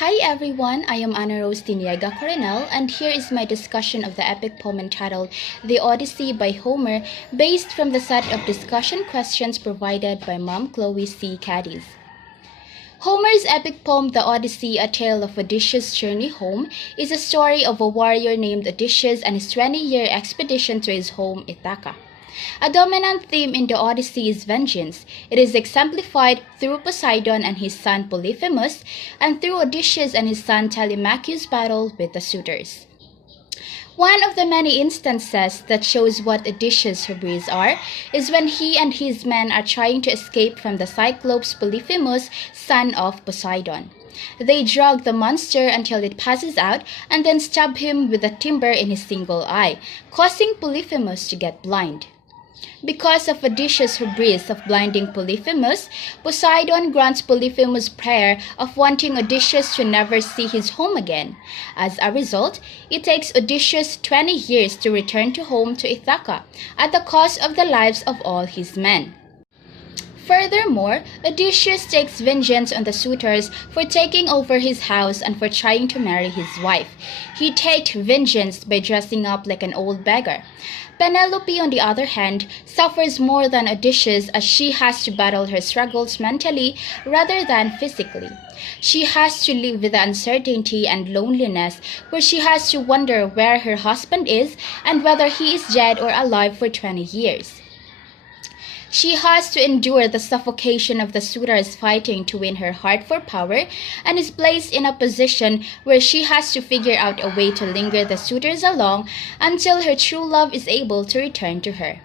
Hi everyone, I am Ana Rose D-Coronel, and here is my discussion of the epic poem entitled The Odyssey by Homer, based from the set of discussion questions provided by Mom Chloe C. Cadiz. Homer's epic poem The Odyssey, A Tale of Odysseus' Journey Home, is a story of a warrior named Odysseus and his 20-year expedition to his home Ithaca. A dominant theme in the Odyssey is vengeance. It is exemplified through Poseidon and his son Polyphemus, and through Odysseus and his son Telemachus' battle with the suitors. One of the many instances that shows what Odysseus' hubris are is when he and his men are trying to escape from the Cyclops Polyphemus, son of Poseidon. They drag the monster until it passes out and then stab him with a timber in his single eye, causing Polyphemus to get blind. Because of Odysseus' hubris of blinding Polyphemus, Poseidon grants Polyphemus' prayer of wanting Odysseus to never see his home again. As a result, it takes Odysseus 20 years to return to home to Ithaca, at the cost of the lives of all his men. Furthermore, Odysseus takes vengeance on the suitors for taking over his house and for trying to marry his wife. He takes vengeance by dressing up like an old beggar. Penelope, on the other hand, suffers more than Odysseus as she has to battle her struggles mentally rather than physically. She has to live with the uncertainty and loneliness, where she has to wonder where her husband is and whether he is dead or alive for 20 years. She has to endure the suffocation of the suitors fighting to win her heart for power, and is placed in a position where she has to figure out a way to linger the suitors along until her true love is able to return to her.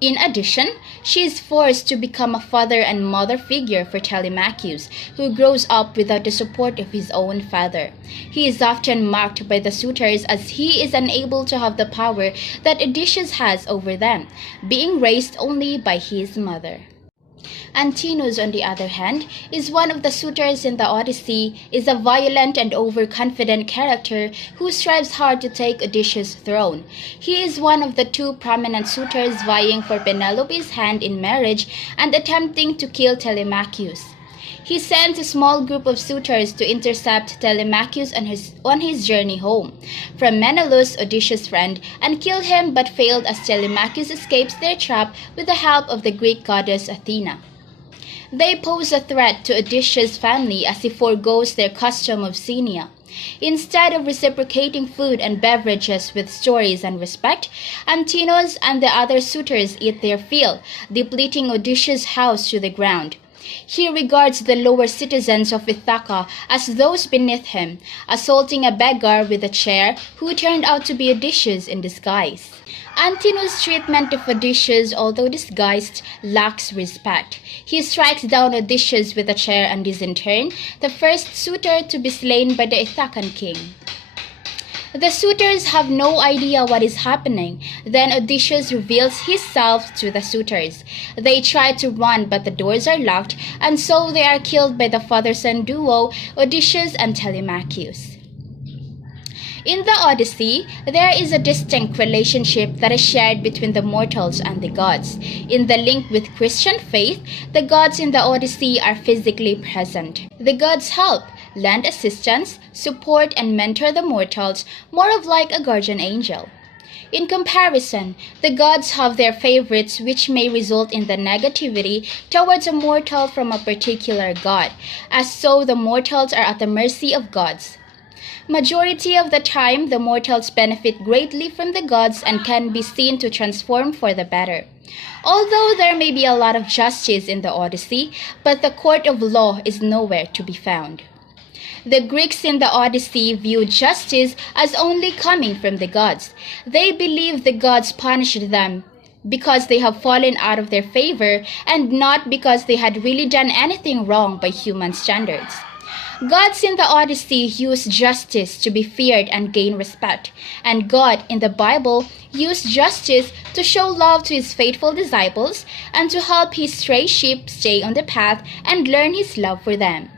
In addition, she is forced to become a father and mother figure for Telemachus, who grows up without the support of his own father. He is often mocked by the suitors as he is unable to have the power that Odysseus has over them, being raised only by his mother. Antinous, on the other hand, is one of the suitors in the Odyssey, is a violent and overconfident character who strives hard to take Odysseus' throne. He is one of the two prominent suitors vying for Penelope's hand in marriage and attempting to kill Telemachus. He sends a small group of suitors to intercept Telemachus on his journey home from Menelaus, Odysseus' friend, and kill him, but failed as Telemachus escapes their trap with the help of the Greek goddess Athena. They pose a threat to Odysseus' family as he forgoes their custom of Xenia. Instead of reciprocating food and beverages with stories and respect, Antinous and the other suitors eat their fill, depleting Odysseus' house to the ground. He regards the lower citizens of Ithaca as those beneath him, assaulting a beggar with a chair who turned out to be Odysseus in disguise. Antinous' treatment of Odysseus, although disguised, lacks respect. He strikes down Odysseus with a chair and is in turn the first suitor to be slain by the Ithacan king. The suitors have no idea what is happening. Then Odysseus reveals himself to the suitors. They try to run, but the doors are locked, and so they are killed by the father-son duo, Odysseus and Telemachus. In the Odyssey, there is a distinct relationship that is shared between the mortals and the gods. In the link with Christian faith, the gods in the Odyssey are physically present. The gods help, lend assistance, support, and mentor the mortals, more of like a guardian angel. In comparison, the gods have their favorites, which may result in the negativity towards a mortal from a particular god, as so the mortals are at the mercy of gods. Majority of the time, the mortals benefit greatly from the gods and can be seen to transform for the better. Although there may be a lot of justice in the Odyssey, but the court of law is nowhere to be found. The Greeks in the Odyssey viewed justice as only coming from the gods. They believed the gods punished them because they have fallen out of their favor and not because they had really done anything wrong by human standards. Gods in the Odyssey use justice to be feared and gain respect, and God in the Bible used justice to show love to his faithful disciples and to help his stray sheep stay on the path and learn his love for them.